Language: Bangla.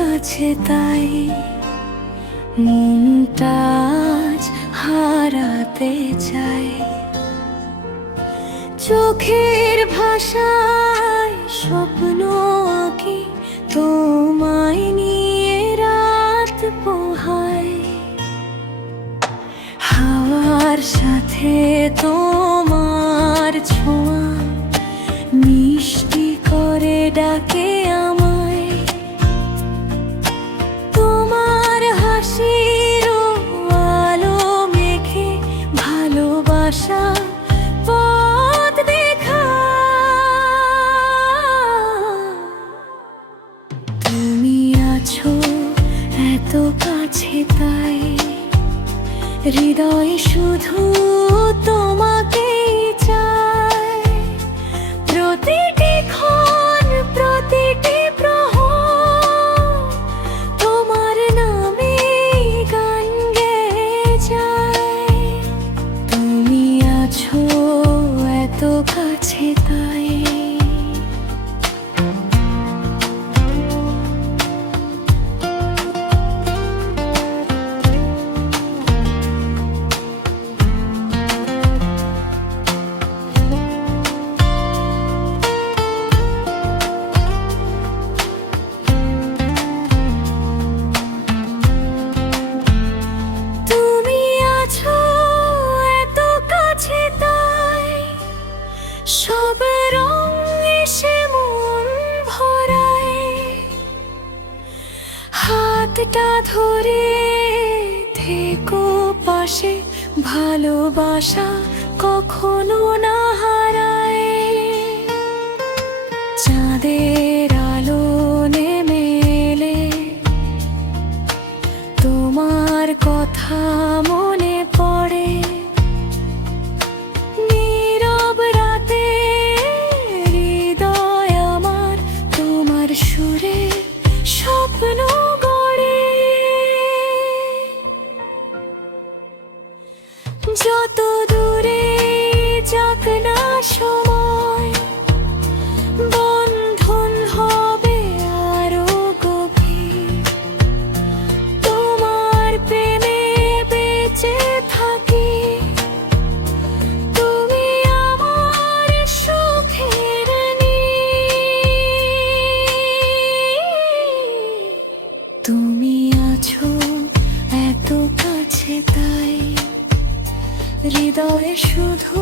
কাছে তাই মনটা আজ হারাতে চাই। চোখের ভাষায় স্বপ্ন আঁকি তোমায় নিয়ে রাত পোহাই। হাওয়ার সাথে তোমার ছোঁয়া মিষ্টি করে ডাকে আমায়। তোমার হাসির আলো মেখে ভালোবাসা পথ দেখা। তুমি আছো এত কাছে তাই হৃদয় শুধু তোমাকেই চায়। প্রতিটি ক্ষণ প্রতিটি প্রহর তোমার নামে গান গেয়ে যায়। তুমি আছো এত কাছে তাই। সব রং এসে মন ভরায়। হাতটা ধরে থেকো পাশে ভালোবাসা কখনো না হারায়। চাঁদের আলো নেমে এলে তোমার কথা মনে পড়ে। সুরে স্বপ্ন গড়ে যত দূরে যাক না সময় বন্ধন হবে আরো গভীর। তোমার প্রেমে বেঁচে থাকি তুমি আমার সুখের তুমি আছো এত কাছে তাই হৃদয়ে শুধু